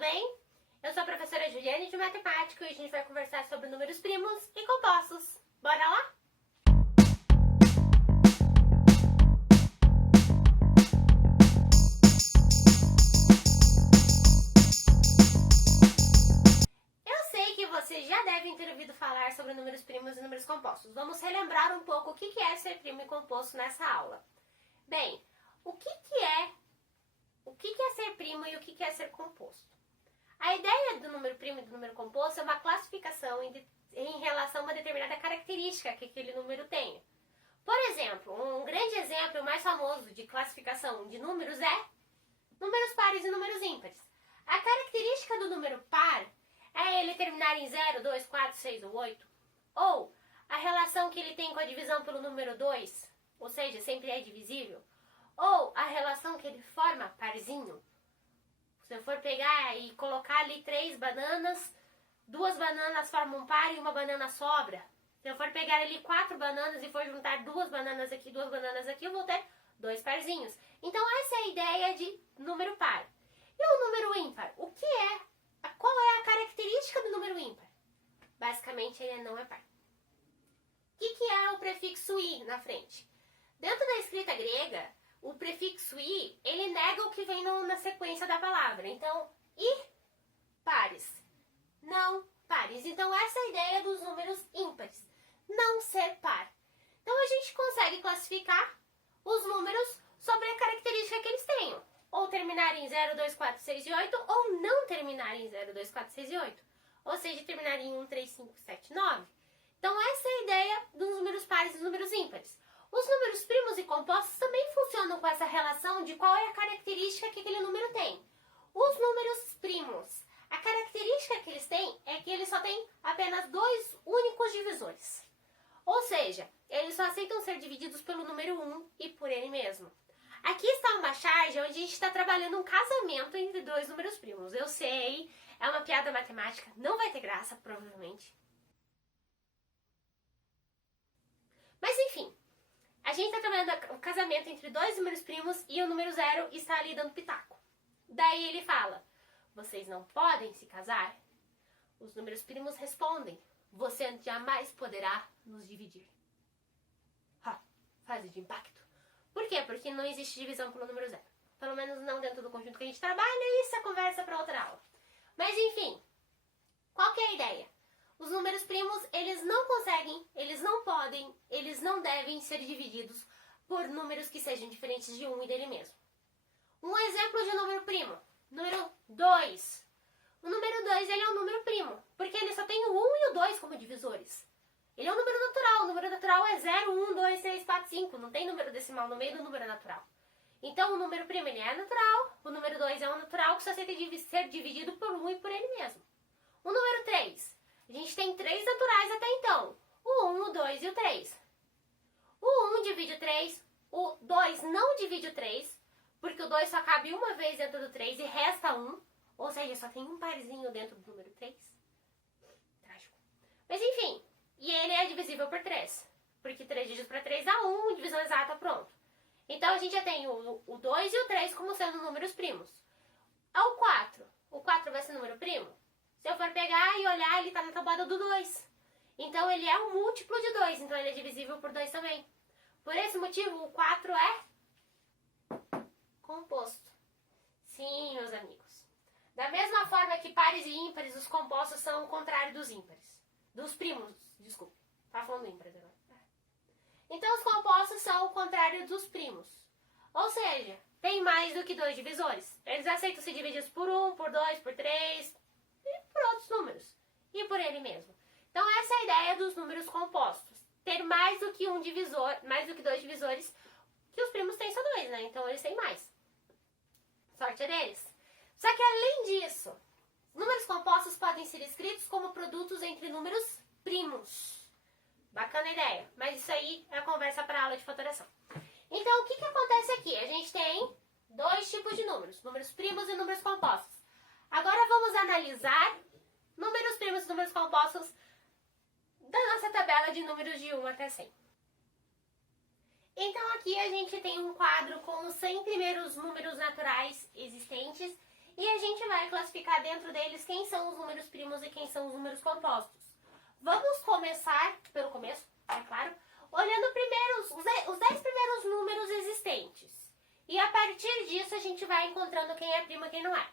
bem? Eu sou a professora Juliane de Matemática e a gente vai conversar sobre números primos e compostos. Bora lá? Eu sei que vocês já devem ter ouvido falar sobre números primos e números compostos. Vamos relembrar um pouco o que é ser primo e composto nessa aula. Bem, o que é ser primo e o que é ser composto? A ideia do número primo e do número composto é uma classificação em relação a uma determinada característica que aquele número tem. Por exemplo, um grande exemplo mais famoso de classificação de números é números pares e números ímpares. A característica do número par é ele terminar em 0, 2, 4, 6 ou 8. Ou a relação que ele tem com a divisão pelo número 2, ou seja, sempre é divisível. Ou a relação que ele forma parzinho. Se eu for pegar e colocar ali 3 bananas, 2 bananas formam um par e uma banana sobra. Se eu for pegar ali 4 bananas e for juntar 2 bananas aqui, 2 bananas aqui, eu vou ter 2 parzinhos. Então essa é a ideia de número par. E o número ímpar? Qual é a característica do número ímpar? Basicamente ele não é par. O que é o prefixo i na frente? Dentro da escrita grega, o prefixo i, ele nega o que vem na sequência da palavra. Então, i pares, não pares. Então, essa é a ideia dos números ímpares, não ser par. Então, a gente consegue classificar os números sobre a característica que eles tenham. Ou terminarem em 0, 2, 4, 6 e 8, ou não terminarem em 0, 2, 4, 6 e 8. Ou seja, terminarem em 1, 3, 5, 7, 9. Então, essa é a ideia dos números pares e dos números ímpares. Os números primos e compostos também funcionam com essa relação de qual é a característica que aquele número tem. Os números primos, a característica que eles têm é que eles só têm apenas 2 únicos divisores. Ou seja, eles só aceitam ser divididos pelo número 1 e por ele mesmo. Aqui está uma charge onde a gente está trabalhando um casamento entre 2 números primos. Eu sei, é uma piada matemática, não vai ter graça, provavelmente. Mas enfim. A gente está trabalhando o casamento entre 2 números primos e o número 0 está ali dando pitaco. Daí ele fala, vocês não podem se casar? Os números primos respondem, você jamais poderá nos dividir. Frase de impacto. Por quê? Porque não existe divisão pelo número 0. Pelo menos não dentro do conjunto que a gente trabalha, e isso é conversa para outra aula. Mas enfim, qual que é a ideia? Os números primos, eles não conseguem, eles não podem, eles não devem ser divididos por números que sejam diferentes de 1 e dele mesmo. Um exemplo de número primo, número 2. O número 2, ele é um número primo, porque ele só tem o 1 e o 2 como divisores. Ele é um número natural, o número natural é 0, 1, 2, 3, 4, 5, não tem número decimal no meio do número natural. Então o número primo, ele é natural, o número 2 é um natural que só aceita ser dividido por 1 e por ele mesmo. O número 3. A gente tem 3 naturais até então. O 1, o 2 e o 3. O 1 divide o 3. O 2 não divide o 3. Porque o 2 só cabe uma vez dentro do 3 e resta 1. Ou seja, só tem um parzinho dentro do número 3. Trágico. Mas enfim. E ele é divisível por 3. Porque 3 dividido para 3 dá 1. Divisão exata, pronto. Então a gente já tem o 2 e o 3 como sendo números primos. O 4. O 4 vai ser número primo? Se eu for pegar e olhar, ele está na tabuada do 2. Então, ele é um múltiplo de 2. Então, ele é divisível por 2 também. Por esse motivo, o 4 é composto. Sim, meus amigos. Da mesma forma que pares e ímpares, os compostos são o contrário dos ímpares. Dos primos, desculpe. Tá falando ímpares agora. Então, os compostos são o contrário dos primos. Ou seja, tem mais do que 2 divisores. Eles aceitam ser divididos por 1, por 2, por 3... e por outros números, e por ele mesmo. Então essa é a ideia dos números compostos, ter mais do que um divisor, mais do que 2 divisores, que os primos têm só 2, né? Então eles têm mais. Sorte é deles. Só que além disso, números compostos podem ser escritos como produtos entre números primos. Bacana a ideia, mas isso aí é conversa para aula de fatoração. Então o que acontece aqui? A gente tem 2 tipos de números, números primos e números compostos. Agora vamos analisar números primos e números compostos da nossa tabela de números de 1 até 100. Então aqui a gente tem um quadro com os 100 primeiros números naturais existentes E a gente vai classificar dentro deles quem são os números primos e quem são os números compostos. Vamos começar pelo começo, é claro, olhando primeiro os 10 primeiros números existentes. E a partir disso a gente vai encontrando quem é primo e quem não é.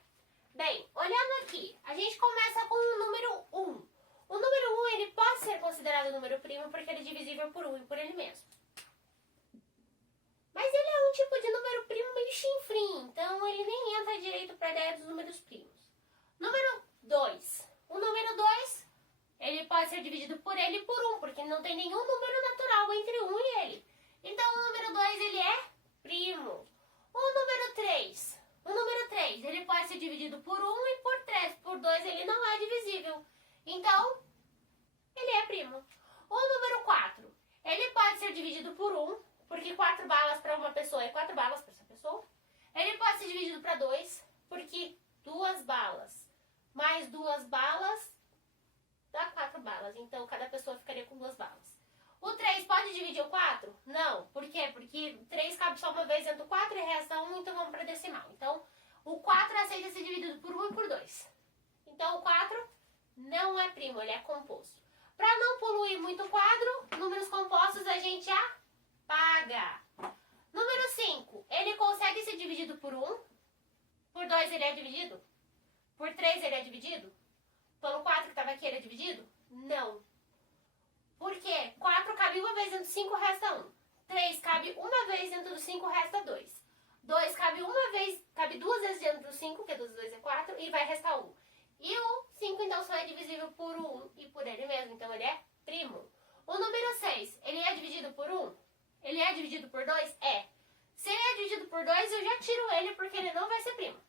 Bem, olhando aqui, a gente começa com o número 1. O número 1 ele pode ser considerado número primo porque ele é divisível por 1 e por ele mesmo. Mas ele é um tipo de número primo meio chinfrim, então ele nem entra direito para a ideia dos números primos. Número 2. O número 2, ele pode ser dividido por ele e por 1, porque não tem nenhum número natural entre 1 e ele. Então o número 2 ele é primo. O número 3. O número 3, ele pode ser dividido por 1 e por 3. Por 2 ele não é divisível. Então, ele é primo. O número 4, ele pode ser dividido por 1, porque 4 balas para uma pessoa é 4 balas para essa pessoa. Ele pode ser dividido para 2, porque 2 balas mais 2 balas dá 4 balas. Então, cada pessoa ficaria com 2 balas. O 3 pode dividir o 4? Não. Por quê? Porque 3 cabe só uma vez dentro do 4 e resta 1, então vamos para decimal. Então, o 4 aceita ser dividido por 1 e por 2. Então, o 4 não é primo, ele é composto. Para não poluir muito o quadro, números compostos a gente apaga. Número 5, ele consegue ser dividido por 1. Por 2 ele é dividido? Por 3 ele é dividido? Pelo 4 que estava aqui ele é dividido? Não. Por quê? 4 cabe uma vez dentro do 5, resta 1. 3 cabe uma vez dentro do 5, resta 2. 2 cabe 2 vezes dentro do 5, que é 2 vezes 4, e vai restar 1. E o 5, então, só é divisível por 1 e por ele mesmo, então ele é primo. O número 6, ele é dividido por 1? Ele é dividido por 2? É. Se ele é dividido por 2, eu já tiro ele, porque ele não vai ser primo.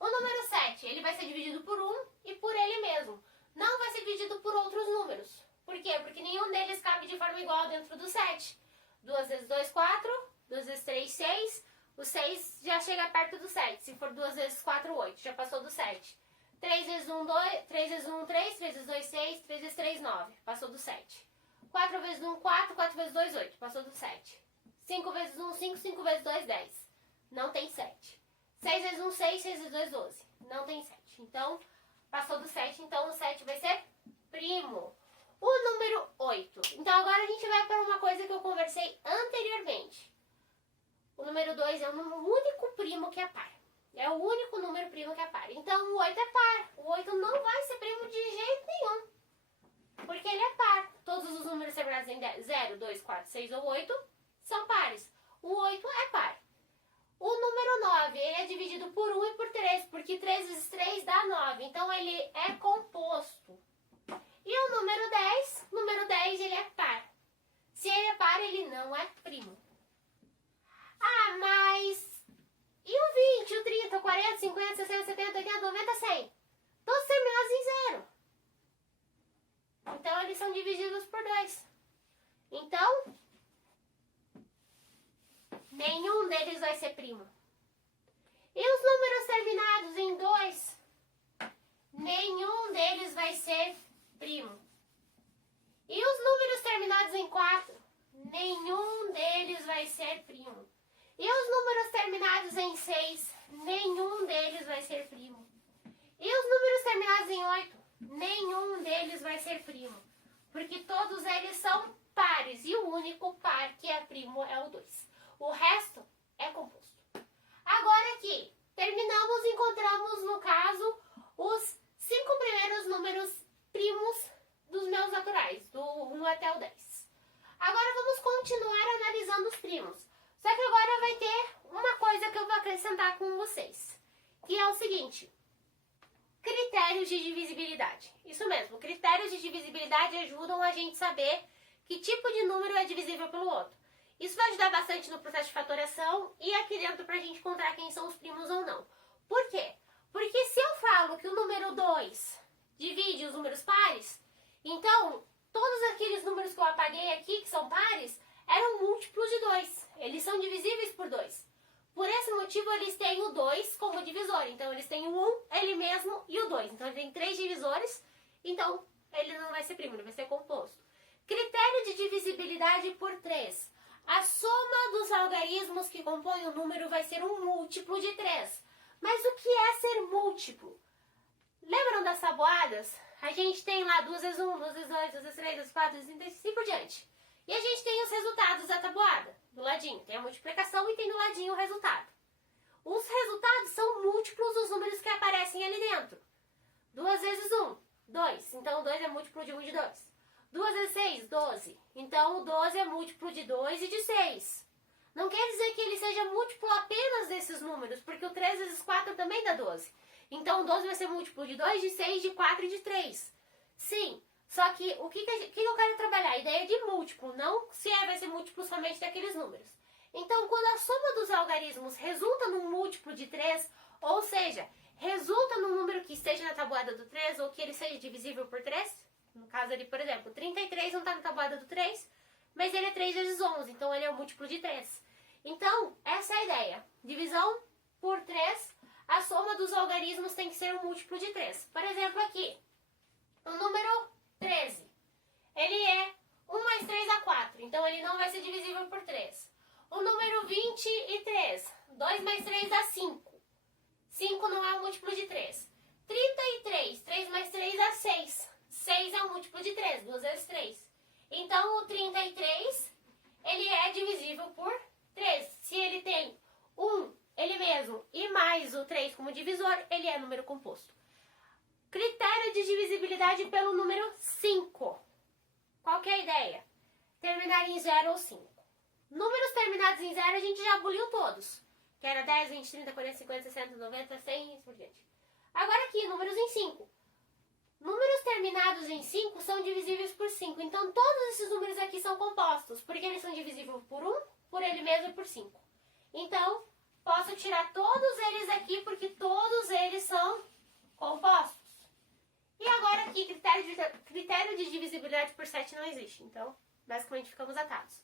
O número 7, ele vai ser dividido por 1 e por ele mesmo. Não vai ser dividido por outros números. Por quê? Porque nenhum deles cabe de forma igual dentro do 7. 2 vezes 2, 4. 2 vezes 3, 6. O 6 já chega perto do 7. Se for 2 vezes 4, 8. Já passou do 7. 3 vezes 1, 2. 3 vezes 1, 3. 3 vezes 2, 6. 3 vezes 3, 9. Passou do 7. 4 vezes 1, 4. 4 vezes 2, 8. Passou do 7. 5 vezes 1, 5. 5 vezes 2, 10. Não tem 7. 6 vezes 1, 6. 6 vezes 2, 12. Não tem 7. Então, passou do 7. Então, o 7 vai ser primo. O número 8. Então, agora a gente vai para uma coisa que eu conversei anteriormente. O número 2 é o único primo que é par. É o único número primo que é par. Então, o 8 é par. O 8 não vai ser primo de jeito nenhum. Porque ele é par. Todos os números terminados em 0, 2, 4, 6 ou 8 são pares. O 8 é par. O número 9, ele é dividido por 1 e por 3. Porque 3 vezes 3 dá 9. Então, ele é composto. E o número 10? O número 10, ele é par. Se ele é par, ele não é primo. Ah, mas... E o 20, o 30, o 40, 50, 60, 70, 80, 90, 100? Todos terminados em 0. Então, eles são divisíveis por 2. Então, nenhum deles vai ser primo. E os números terminados em 2? Nenhum deles vai ser primo. E os números terminados em 4? Nenhum deles vai ser primo. E os números terminados em 6? Nenhum deles vai ser primo. E os números terminados em 8? Nenhum deles vai ser primo. Porque todos eles são pares. E o único par que é primo é o 2. O resto é composto. Agora aqui, terminamos e encontramos, no caso, os 5 primeiros números primos dos meus naturais, do 1 até o 10. Agora vamos continuar analisando os primos. Só que agora vai ter uma coisa que eu vou acrescentar com vocês, que é o seguinte: critérios de divisibilidade. Isso mesmo, critérios de divisibilidade ajudam a gente saber que tipo de número é divisível pelo outro. Isso vai ajudar bastante no processo de fatoração e aqui dentro pra gente encontrar quem são os primos ou não. Por quê? Porque se eu falo que o número 2 divide os números pares, então todos aqueles números que eu apaguei aqui, que são pares, eram múltiplos de 2. Eles são divisíveis por 2. Por esse motivo, eles têm o 2 como divisor. Então, eles têm o 1, ele mesmo, e o 2. Então, ele tem 3 divisores. Então, ele não vai ser primo, ele vai ser composto. Critério de divisibilidade por 3. A soma dos algarismos que compõem o número vai ser um múltiplo de 3. Mas o que é ser múltiplo? Lembram das tabuadas? A gente tem lá 2 vezes 1, 2 vezes 2, 2 vezes 3, 2 vezes 4, 2 vezes 5 e assim por diante. E a gente tem os resultados da tabuada, do ladinho. Tem a multiplicação e tem do ladinho o resultado. Os resultados são múltiplos dos números que aparecem ali dentro. 2 vezes 1, 2. Então, o 2 é múltiplo de 1 e de 2. 2 vezes 6, 12. Então, o 12 é múltiplo de 2 e de 6. Não quer dizer que ele seja múltiplo apenas desses números, porque o 3 vezes 4 também dá 12. Então, o 12 vai ser múltiplo de 2, de 6, de 4 e de 3. Sim, só que o que eu quero trabalhar? A ideia de múltiplo, não se vai ser múltiplo somente daqueles números. Então, quando a soma dos algarismos resulta num múltiplo de 3, ou seja, resulta num número que esteja na tabuada do 3, ou que ele seja divisível por 3, no caso ali, por exemplo, 33 não está na tabuada do 3, mas ele é 3 vezes 11, então ele é um múltiplo de 3. Então, essa é a ideia. Divisão por 3, a soma dos algarismos tem que ser um múltiplo de 3. Por exemplo, aqui, o número 13, ele é 1 mais 3 dá 4, então ele não vai ser divisível por 3. O número 23, 2 mais 3 dá 5. 5 não é um múltiplo de 3. 33, 3 mais 3 dá 6. 6 é um múltiplo de 3, 2 vezes 3. Então, o 33, ele é divisível por 3. Se ele tem 1, ele mesmo, e mais o 3 como divisor, ele é número composto. Critério de divisibilidade pelo número 5. Qual que é a ideia? Terminar em 0 ou 5. Números terminados em 0 a gente já aboliu todos. Que era 10, 20, 30, 40, 50, 60, 90, 100 e assim por diante. Agora aqui, números em 5. Números terminados em 5 são divisíveis por 5. Então, todos esses números aqui são compostos. Porque eles são divisíveis por 1, por ele mesmo e por 5. Então, posso tirar todos eles aqui porque todos eles são compostos. E agora aqui, critério de divisibilidade por 7 não existe. Então, basicamente ficamos atados.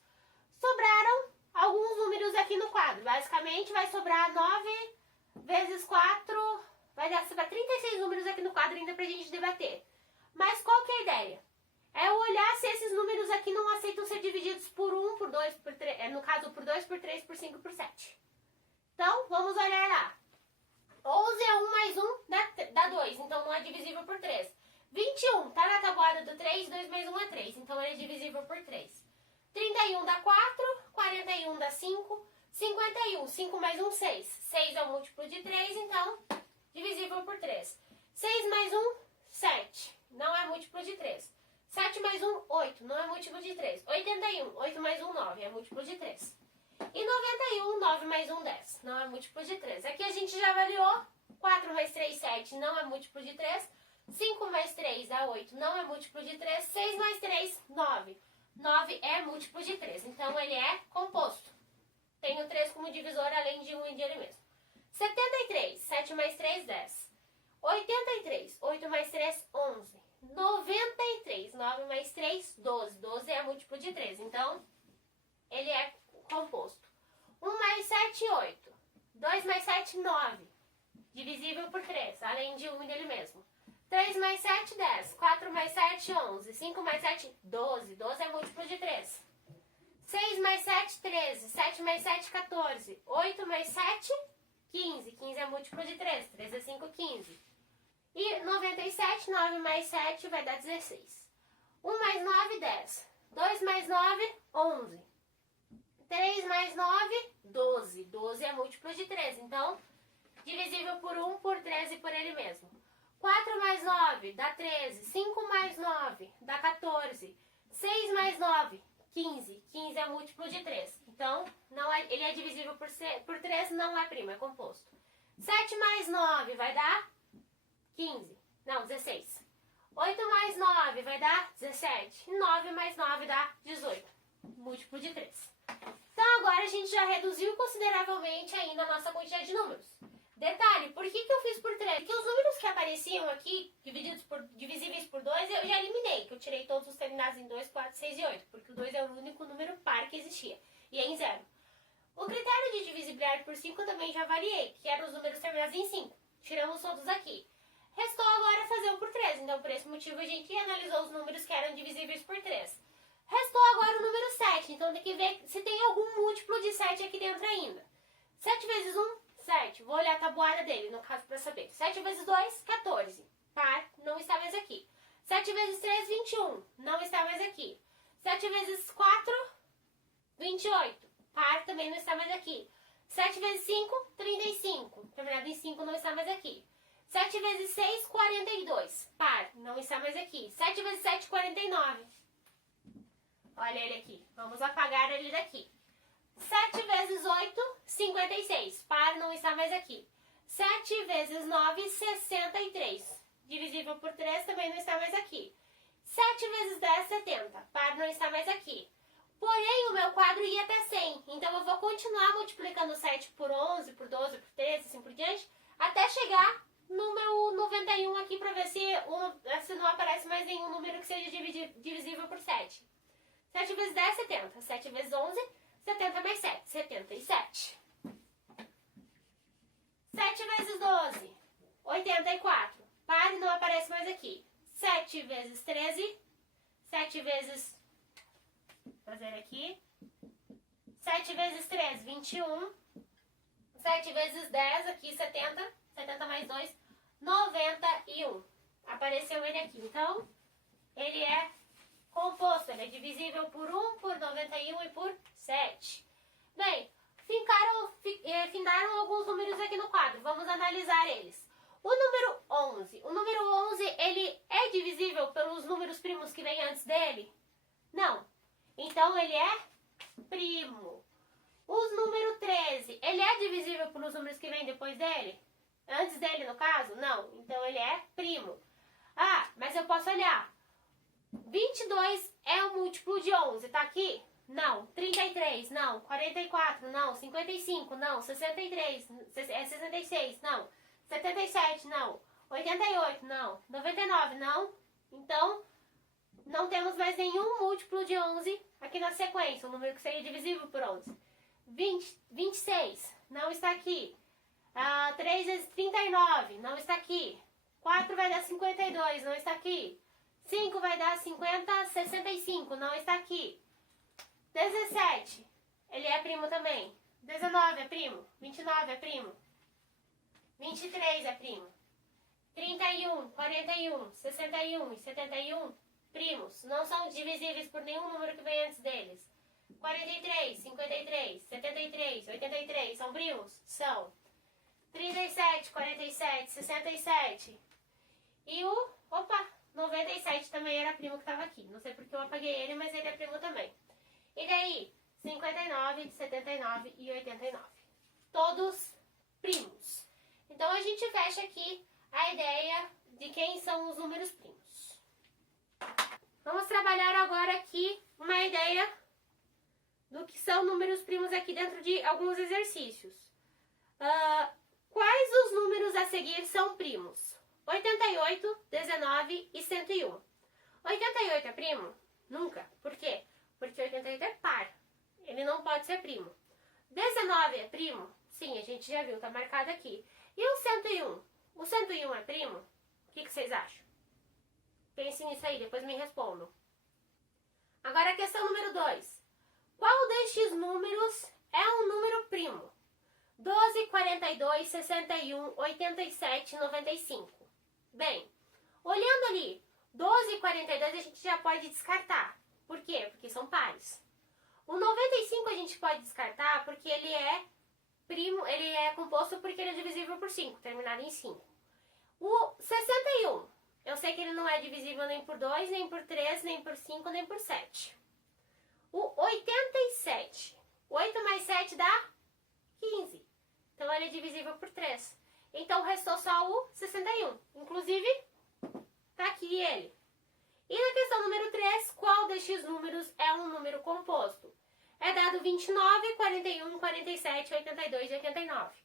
Sobraram alguns números aqui no quadro. Basicamente, vai sobrar 9 vezes 4... Vai dar sobrar 36 números aqui no quadro ainda pra gente debater. Mas qual que é a ideia? É olhar se esses números aqui não aceitam ser divididos por 1, por 2, por 3... No caso, por 2, por 3, por 5, por 7. Então, vamos olhar lá. 11 é 1 mais 1 dá 2, então não é divisível por 3. 21 tá na tabuada do 3, 2 mais 1 é 3, então ele é divisível por 3. 31 dá 4, 41 dá 5, 51, 5 mais 1, 6. 6 é um múltiplo de 3, então divisível por 3. 6 mais 1, 7, não é múltiplo de 3. 7 mais 1, 8, não é múltiplo de 3. 81, 8 mais 1, 9, é múltiplo de 3. E 91, 9 mais 1, 10. Não é múltiplo de 3. Aqui a gente já avaliou. 4 mais 3, 7. Não é múltiplo de 3. 5 mais 3 dá 8. Não é múltiplo de 3. 6 mais 3, 9. 9 é múltiplo de 3. Então, ele é composto. Tem o 3 como divisor, além de 1 e de ele mesmo. 73. 7 mais 3, 10. 83. 8 mais 3, 11. 93. 9 mais 3, 12. 12 é múltiplo de 3. Então, ele é composto. 1 mais 7, 8. 2 mais 7, 9. Divisível por 3, além de 1 dele mesmo. 3 mais 7, 10. 4 mais 7, 11. 5 mais 7, 12. 12 é múltiplo de 3. 6 mais 7, 13. 7 mais 7, 14. 8 mais 7, 15. 15 é múltiplo de 3. 3 é 5, 15. E 97, 9 mais 7 vai dar 16. 1 mais 9, 10. 2 mais 9, 11. 3 mais 9, 12. 12 é múltiplo de 3. Então, divisível por 1, por 3 e por ele mesmo. 4 mais 9 dá 13. 5 mais 9 dá 14. 6 mais 9, 15. 15 é múltiplo de 3. Então, não é, ele é divisível por 3, não é primo, é composto. 7 mais 9 vai dar 15. Não, 16. 8 mais 9 vai dar 17. 9 mais 9 dá 18. Múltiplo de 3. Então, agora a gente já reduziu consideravelmente ainda a nossa quantidade de números. Detalhe, por que eu fiz por 3? Porque os números que apareciam aqui, divisíveis por 2, eu já eliminei, que eu tirei todos os terminados em 2, 4, 6 e 8, porque o 2 é o único número par que existia, e é em 0. O critério de divisibilidade por 5 eu também já avaliei, que eram os números terminados em 5. Tiramos todos aqui. Restou agora fazer o por 3, então por esse motivo a gente analisou os números que eram divisíveis por 3. Restou agora o número 7, então tem que ver se tem algum múltiplo de 7 aqui dentro ainda. 7 vezes 1, 7. Vou olhar a tabuada dele, no caso, para saber. 7 vezes 2, 14. Par, não está mais aqui. 7 vezes 3, 21. Não está mais aqui. 7 vezes 4, 28. Par, também não está mais aqui. 7 vezes 5, 35. Terminado em 5, não está mais aqui. 7 vezes 6, 42. Par, não está mais aqui. 7 vezes 7, 49. Olha ele aqui. Vamos apagar ele daqui. 7 vezes 8, 56. Par, não está mais aqui. 7 vezes 9, 63. Divisível por 3, também não está mais aqui. 7 vezes 10, 70. Par, não está mais aqui. Porém, o meu quadro ia até 100. Então, eu vou continuar multiplicando 7 por 11, por 12, por 13, assim por diante, até chegar no meu 91 aqui, para ver se não aparece mais nenhum número que seja divisível por 7. 7 vezes 10, 70. 7 vezes 11, 70 mais 7, 77. 7 vezes 12, 84. Par, não aparece mais aqui. 7 vezes 13, 7 vezes... fazer aqui. 7 vezes 3, 21. 7 vezes 10, aqui 70. 70 mais 2, 91. Apareceu ele aqui. Então, ele é composto. Ele é divisível por 1, por 91 e por 7. Bem, findaram alguns números aqui no quadro. Vamos analisar eles. O número 11. O número 11, ele é divisível pelos números primos que vêm antes dele? Não. Então, ele é primo. O número 13, ele é divisível pelos números que vêm depois dele? Antes dele, no caso? Não. Então, ele é primo. Ah, mas eu posso olhar. 22 é um múltiplo de 11, tá aqui? Não. 33, não. 44, não. 55, não. 63, 66, não. 77, não. 88, não. 99, não. Então, não temos mais nenhum múltiplo de 11 aqui na sequência, um número que seria divisível por 11. 26, não está aqui. 3 vezes 39, não está aqui. 4 vai dar 52, não está aqui. 5 vai dar 65, não está aqui. 17, ele é primo também. 19 é primo. 29 é primo. 23 é primo. 31, 41, 61 e 71, primos. Não são divisíveis por nenhum número que vem antes deles. 43, 53, 73, 83, são primos? São. 37, 47, 67. E o... 97 também era primo que estava aqui. Não sei porque eu apaguei ele, mas ele é primo também. E daí? 59, 79 e 89. Todos primos. Então, a gente fecha aqui a ideia de quem são os números primos. Vamos trabalhar agora aqui uma ideia do que são números primos aqui dentro de alguns exercícios. Quais os números a seguir são primos? 88, 19 e 101. 88 é primo? Nunca. Por quê? Porque 88 é par. Ele não pode ser primo. 19 é primo? Sim, a gente já viu, tá marcado aqui. E o 101? O 101 é primo? O que vocês acham? Pensem nisso aí, depois me respondam. Agora a questão número 2. Qual destes números é um número primo? 12, 42, 61, 87, 95. Bem, olhando ali, 12 e 42 a gente já pode descartar. Por quê? Porque são pares. O 95 a gente pode descartar porque ele é primo, ele é composto porque ele é divisível por 5, terminado em 5. O 61, eu sei que ele não é divisível nem por 2, nem por 3, nem por 5, nem por 7. O 87, 8 mais 7 dá 15. Então, ele é divisível por 3. Então, restou só o 61. Inclusive, tá aqui ele. E na questão número 3, qual destes números é um número composto? É dado 29, 41, 47, 82 e 89.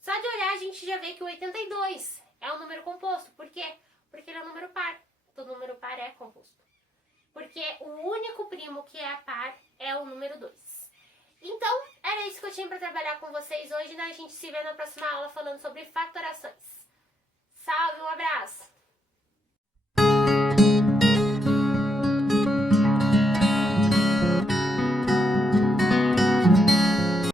Só de olhar, a gente já vê que o 82 é um número composto. Por quê? Porque ele é um número par. Todo número par é composto. Porque o único primo que é par é o número 2. Então, era isso que eu tinha para trabalhar com vocês hoje, né? A gente se vê na próxima aula falando sobre fatorações. Salve, um abraço!